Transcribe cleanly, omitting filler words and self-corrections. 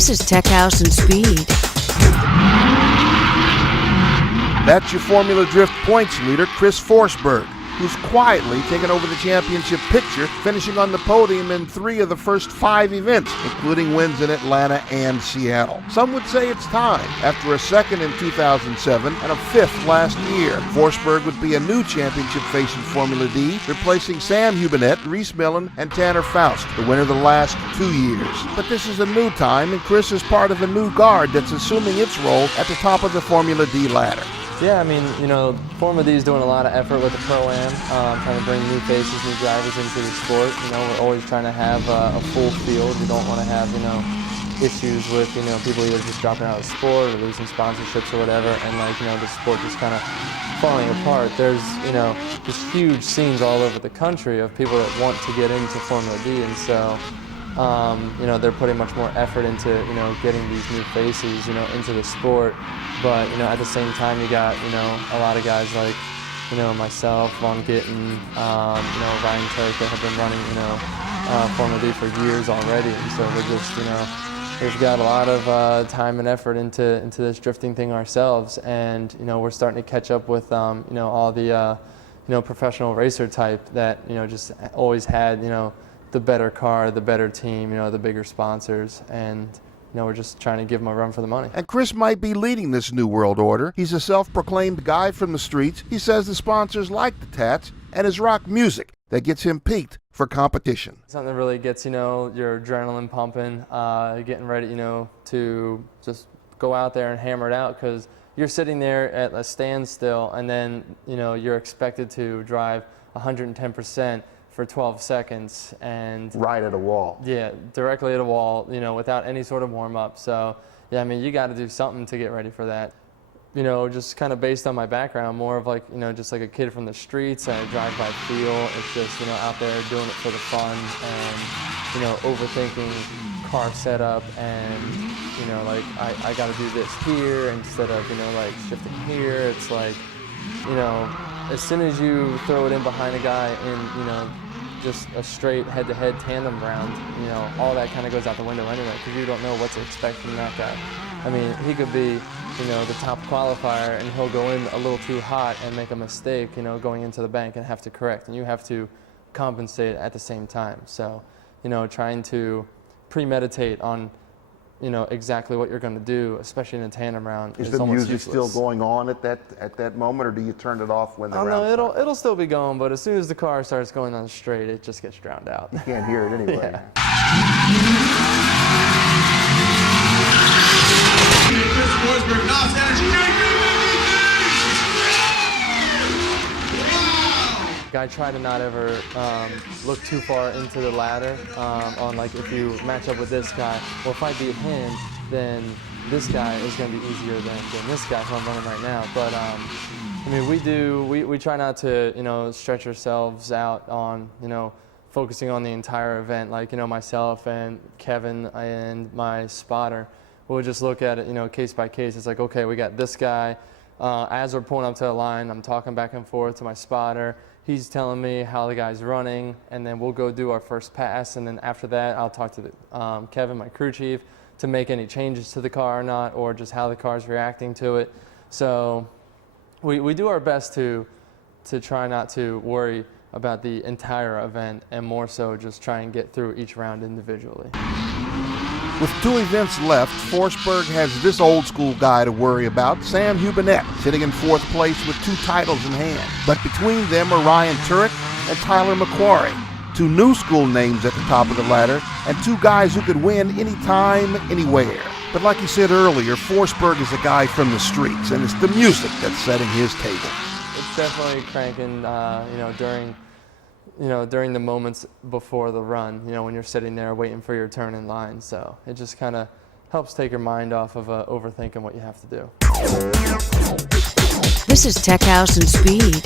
This is Tech House and Speed. That's your Formula Drift points leader, Chris Forsberg, who's quietly taken over the championship picture, finishing on the podium in 3 of the first 5 events, including wins in Atlanta and Seattle. Some would say it's time. After a second in 2007 and a 5th last year, Forsberg would be a new championship face in Formula D, replacing Sam Hubinette, Reese Millen, and Tanner Faust, the winner the last 2 years. But this is a new time, and Chris is part of a new guard that's assuming its role at the top of the Formula D ladder. Yeah, I mean, Formula D is doing a lot of effort with the Pro-Am, trying to bring new faces, new drivers into the sport. We're always trying to have a full field. We don't want to have, issues with, people either just dropping out of the sport or losing sponsorships or whatever, and the sport just kind of falling apart. There's, just huge scenes all over the country of people that want to get into Formula D, and so, they're putting much more effort into, getting these new faces, into the sport. But, at the same time, you got, a lot of guys like, myself, Von Gittin, Ryan Turk that have been running, Formula D for years already. And so we're just, we've got a lot of time and effort into this drifting thing ourselves. And, we're starting to catch up with, all the, professional racer type that, just always had, the better car, the better team, the bigger sponsors. And, we're just trying to give them a run for the money. And Chris might be leading this new world order. He's a self-proclaimed guy from the streets. He says the sponsors like the tats and his rock music that gets him peaked for competition. Something that really gets, your adrenaline pumping, getting ready, to just go out there and hammer it out, because you're sitting there at a standstill and then, you're expected to drive 110% for 12 seconds and right at a wall. Yeah, directly at a wall, without any sort of warm-up. So, yeah, I mean, you got to do something to get ready for that. Just kind of based on my background, more of like, just like a kid from the streets. I drive by feel. It's just, out there doing it for the fun and, overthinking car setup and, I got to do this here instead of, shifting here. It's like, as soon as you throw it in behind a guy in, just a straight head-to-head tandem round, all that kind of goes out the window anyway, because you don't know what to expect from that guy. I mean, he could be, the top qualifier, and he'll go in a little too hot and make a mistake, going into the bank and have to correct, and you have to compensate at the same time. So, trying to premeditate on exactly what you're going to do, especially in a tandem round, is the music useless. still going on at that moment, or do you turn it off when the round no, it'll still be going, but as soon as the car starts going on the straight, it just gets drowned out. You can't hear it anyway. Yeah. Forsberg, Nas energy. I try to not ever look too far into the ladder on, like, if you match up with this guy, well, if I beat him, then this guy is going to be easier than this guy who I'm running right now. But I mean, we try not to stretch ourselves out on focusing on the entire event. Like, myself and Kevin and my spotter, we'll just look at it case by case. It's like, okay, we got this guy. As we're pulling up to the line, I'm talking back and forth to my spotter. He's telling me how the guy's running, and then we'll go do our first pass, and then after that, I'll talk to Kevin, my crew chief, to make any changes to the car or not, or just how the car's reacting to it. So we do our best to try not to worry about the entire event, and more so just try and get through each round individually. With 2 events left, Forsberg has this old school guy to worry about, Sam Hubinette, sitting in 4th place with 2 titles in hand. But between them are Ryan Turek and Tyler McQuarrie, 2 new school names at the top of the ladder, and 2 guys who could win anytime, anywhere. But like you said earlier, Forsberg is a guy from the streets, and it's the music that's setting his table. It's definitely cranking, during the moments before the run, when you're sitting there waiting for your turn in line. So it just kind of helps take your mind off of overthinking what you have to do. This is Tech House and Speed.